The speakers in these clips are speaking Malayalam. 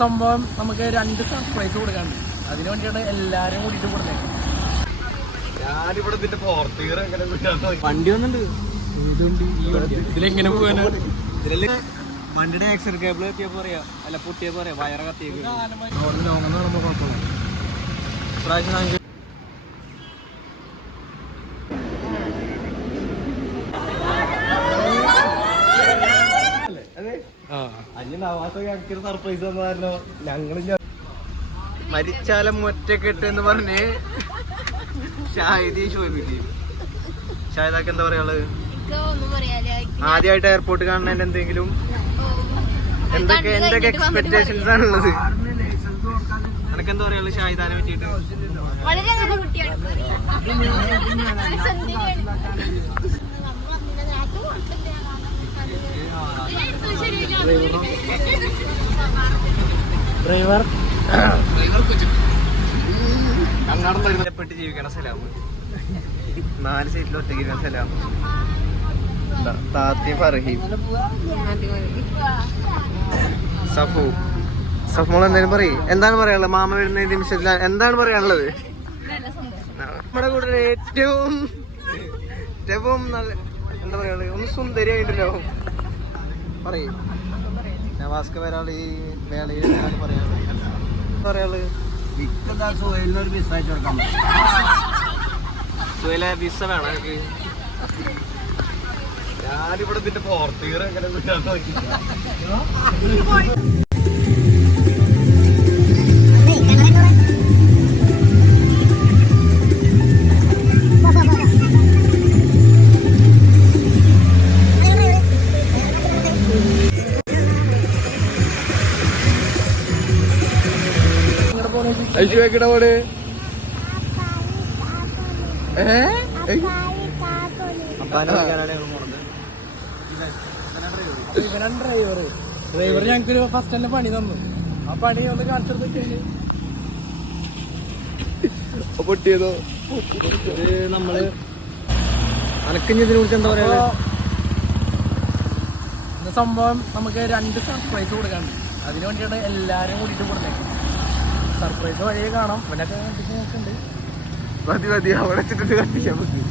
സംഭവം നമുക്ക് 2 സർപ്രൈസ് കൊടുക്കാണ്ട്, അതിനു വേണ്ടിയാണ് എല്ലാരും കൂടിയിട്ട് കൊടുത്തേക്കുന്നത്. ഞാനിവിടെ ഇതിന്റെ വണ്ടി വന്നിട്ടുണ്ട്. ഇതിലെങ്ങനെ പോകാനാ? വണ്ടിയുടെ ആക്സർ കേബിൾ കത്തിയപ്പോ പറയാ, അല്ല പൊട്ടിയപ്പോ പറയാ, വയറ കത്തിയേക്ക് ലോങ്ങെന്ന് പറയുമ്പോ കുഴപ്പമില്ല. ഇപ്രാവശ്യം സർപ്രൈസ് തന്നാരല്ലോ. ഞങ്ങള് മരിച്ചാലം ഒറ്റക്കെട്ട് എന്ന് പറഞ്ഞ് ഷാഹിദി ചോദിപ്പിക്കും. ഷാഹിദാക്ക് എന്താ പറയാനുള്ളത്? ആദ്യമായിട്ട് എയർപോർട്ട് കാണുന്നതിന്റെ എന്തെങ്കിലും എന്തൊക്കെ എക്സ്പെക്ടേഷൻസ് ആണുള്ളത്? എനക്ക് എന്താ പറയാനുള്ളത് ഷാഹിദാനെ പറ്റിയിട്ട്? ഡ്രൈവർ പെട്ട് ജീവിക്കണ സ്ഥലം, 4 സീറ്റിൽ ഒറ്റയ്ക്ക് സ്ഥലം. താത്തി ഫർഹീം സഫ്മോൾ എന്തായാലും പറയും. എന്താണ് പറയാനുള്ളത്? മാമ വരുന്ന നിമിഷത്തിൽ എന്താണ് പറയാനുള്ളത്? നമ്മുടെ കൂടെ ഏറ്റവും നല്ല എന്താ പറയാനുള്ളത്? ഒന്ന് സുന്ദരിയായിട്ടല്ലോ പറയും. നവാസ്ക വരാൾ ഈ വേളയിൽ എന്താണ് പറയാനുള്ളത്? സുഹൈലെ വിസ വേണം എനിക്ക്. ഞാനിവിടെ ഇതിന്റെ പുറത്ത് എങ്ങനെ നോക്കി. ഐശ്വര്യക്കിടപാട് ഡ്രൈവർ ഞങ്ങൾക്കൊരു ഫസ്റ്റ് തന്നെ പണി തന്നു. ആ പണി ഒന്ന് കാണിച്ചെടുത്തൊക്കെ പൊട്ടിയതോ നമ്മള് അനക്കിഞ്ഞതിനെ കുറിച്ച് എന്താ പറയാ? സംഭവം നമുക്ക് 2 സർപ്രൈസ് കൊടുക്കാണ്ട്, അതിനു വേണ്ടിയാണ് എല്ലാരും കൂടിയിട്ട് കൊടുത്തേക്കുന്നത്. സർപ്രൈസ് വഴിയെ കാണാം. ഇവനൊക്കെ നോക്കുന്നുണ്ട്. മതി അവിടെ കത്തിക്കാൻ പറ്റും.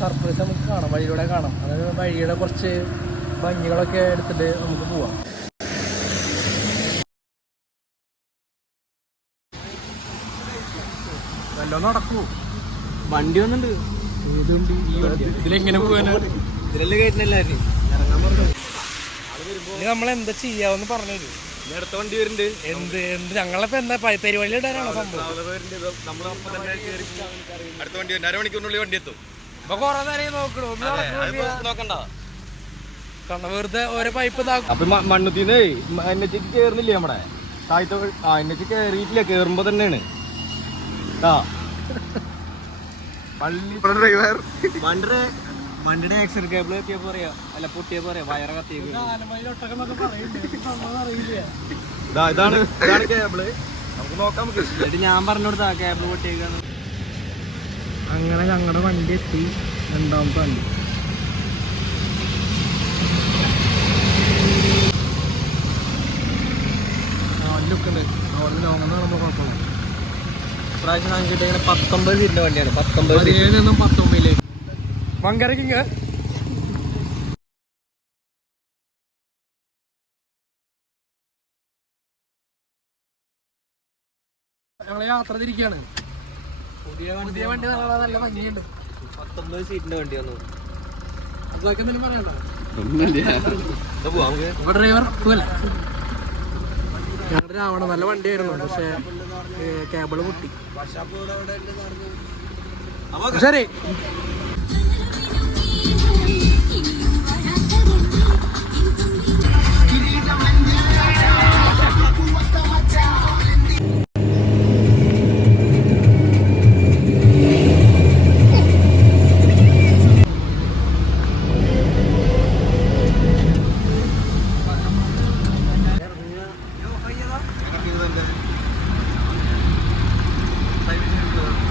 സർപ്രൈസ് നമുക്ക് കാണാം, വഴിയിലൂടെ കാണാം. അതായത് വഴിയുടെ കുറച്ച് ഭംഗികളൊക്കെ എടുത്തിട്ട് നമുക്ക് പോവാം. വല്ലതും നടക്കൂ. വണ്ടി വന്നിട്ടുണ്ട്. ഏതുണ്ട്? ഇതിലെങ്ങനെ പോകാനാ? ഇതിലല്ലേ കയറ്റുന്നല്ലായിരുന്നു ഇറങ്ങാൻ പറഞ്ഞു. നമ്മളെന്താ ചെയ്യാന്ന് പറഞ്ഞു തരൂ. അടുത്ത വണ്ടി വരുന്നുണ്ട്. എന്ത് ഞങ്ങളിപ്പോ എന്താ പരിപാടി ഇടാനാണോ സംഭവം? അടുത്ത വണ്ടി 1.5 മണിക്കൂറിനുള്ളിൽ വണ്ടി എത്തും. അപ്പൊ കൊറേ നേരം നോക്കണ്ട വെറുതെ ഓരോ പൈപ്പ് അപ്പൊ മണ്ണുത്തിന്ന് എൻഎച്ച് കേറുന്നില്ലേ നമ്മുടെ താഴത്തെ? എൻഎച്ച് കേറിയിട്ടില്ല, കേറുമ്പോ തന്നെയാണ് വണ്ടിയുടെ ആക്സർ കേബിൾ കത്തിയപ്പോ പറയാ, അല്ല പൊട്ടിയപ്പോ പറയാ, വയറ കത്തിയേക്ക് ഇതാണ് കേബിള്. നമുക്ക് നോക്കാം. എന്നിട്ട് ഞാൻ പറഞ്ഞു കൊടുത്താ കേബിൾ പൊട്ടിയേക്കാന്ന്. അങ്ങനെ ഞങ്ങളുടെ വണ്ടി എത്തി. 2ാമത്തെ വണ്ടി. ലുക്കുണ്ട്. അവിടെ ലോങ്ങെന്ന് പറയുമ്പോ കുഴപ്പമില്ല. ഇപ്രാവശ്യം ഞാൻ കിട്ടിയ 19 സീറ്റിന്റെ വണ്ടിയാണ്. 17 നിന്നും 19 വങ്കരക്കിങ്. ഞങ്ങള് യാത്ര തിരിക്കുകയാണ്. പുതിയ വണ്ടി നല്ല ഭംഗിയുണ്ട്. 19 സീറ്റിന്റെ വണ്ടി വന്നു. അതൊക്കെ എന്തെങ്കിലും പറയണ്ട. ഡ്രൈവർ ഞങ്ങളുടെ രാവണ നല്ല വണ്ടിയായിരുന്നു, പക്ഷെ കേബിള് പൊട്ടി. ശരി.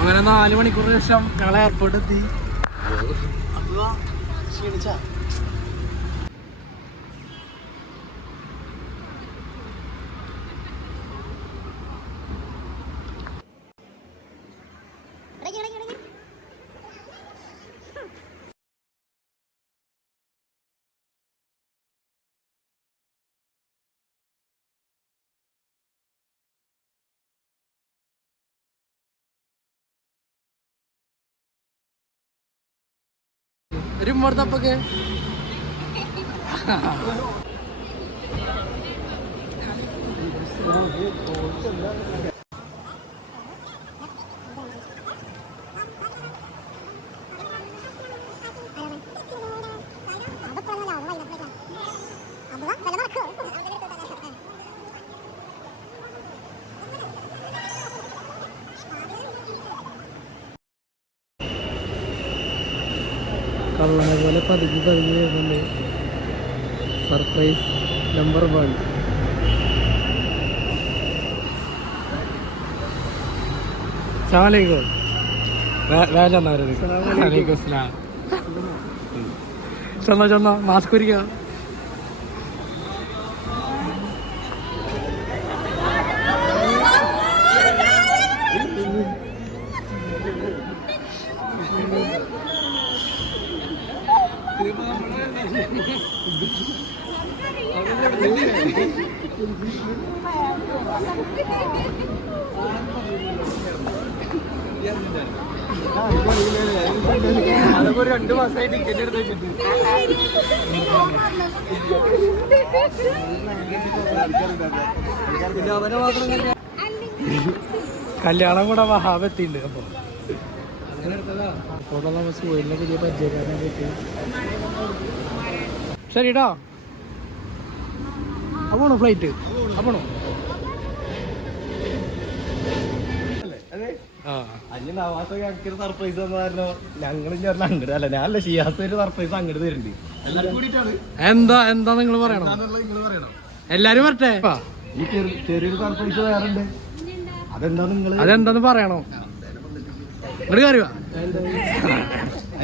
അങ്ങനെ 4 മണിക്കൂറിന് ശേഷം ഞങ്ങൾ എയർപോർട്ട് എത്തി. ക്ഷീണിച്ച ഒരു ഉമ്മടുത്തപ്പൊക്കെ കള്ളനെ പോലെ പതുങ്ങി വരുന്നുണ്ട്. Surprise number 1. അസ്സലാമലൈക്കും. ചെന്ന മാസ്ക് ഒരുക്കുക. അതൊക്കെ 2 മാസമായി ടിക്കറ്റ് എടുത്ത് വെച്ചിട്ട് പിന്നെ അവനെ മാത്രം കല്യാണം കൂടെ വഹാബെത്തിണ്ട്. അപ്പൊ അങ്ങനെ എടുത്തതാ. അപ്പോൾ നമ്മൾ സുഹൈലിനെ പുതിയ പരിചയക്കാരനെ പറ്റി. ശരിടാ. അപ്പോണോ ഫ്ലൈറ്റ്? അപ്പോണോ? സർപ്രൈസ് ഞങ്ങൾ അങ്ങോട്ട് അല്ല ഞാനല്ല ഷിയാസ് ഒരു സർപ്രൈസ് അങ്ങോട്ട് തരുന്നുണ്ട്. എന്താ എന്താ നിങ്ങൾ പറയണം? എല്ലാരും വരട്ടെ. ഈ ചെറിയൊരു സർപ്രൈസ് വേറുണ്ട്. അതെന്താന്ന് പറയണോ? ഇങ്ങോട്ട് കയറിവാ.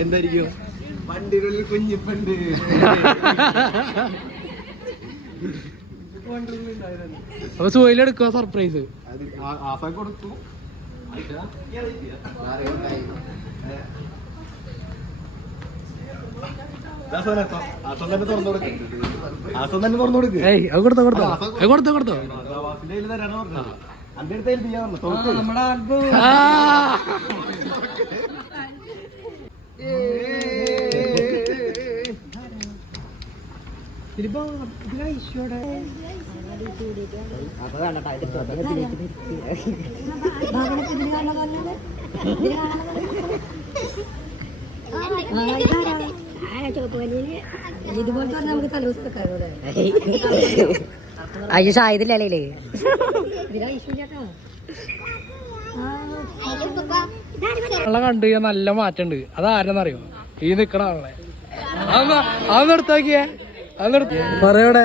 എന്തായിരിക്കും? വണ്ടികളിൽ കുഞ്ഞിപ്പണ്ട്. അപ്പൊ സുഹൈലെടുക്കുക സർപ്രൈസ്. കൊടുത്തു. ഏയ് അത് കൊടുത്തോ കൊടുത്തോ കൊടുത്തോ കൊടുത്തോ. നമ്മുടെ ആൽബം അയ്യോ ഷായതില്ലേ കണ്ടു കഴിഞ്ഞാൽ നല്ല മാറ്റമുണ്ട്. അതാരെന്നറിയോ? ഈ നിക്കണ ആളെ. അതൊന്ന് എടുത്താക്കിയേ. പറയോടെ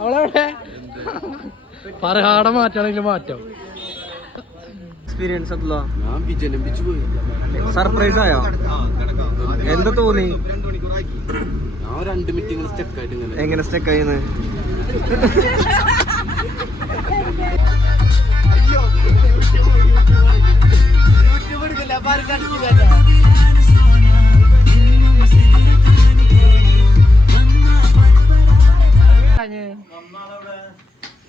അവളെവിടെ പറയാടെ മാറ്റാണെങ്കിലും മാറ്റം. എക്സ്പീരിയൻസ് സർപ്രൈസ് ആയോ? എന്താ തോന്നി? എങ്ങനെ സ്റ്റക്ക് ആയിന്ന്?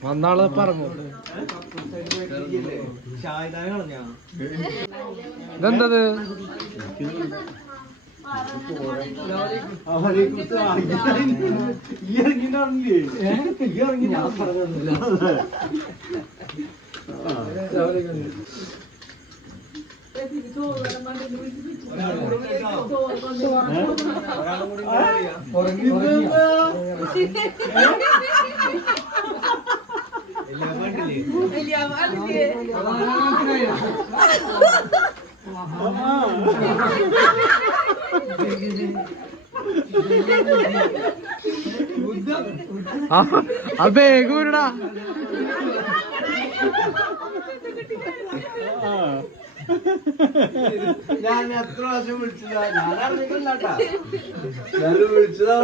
വന്നാള് പറഞ്ഞു. ഇതെന്തത്? ആ ബേഗൂരടാ. ഞാൻ എത്ര പ്രാവശ്യം വിളിച്ചതാ? ഞാൻ അറിഞ്ഞിട്ടില്ലാട്ടാ. വിളിച്ചതാ.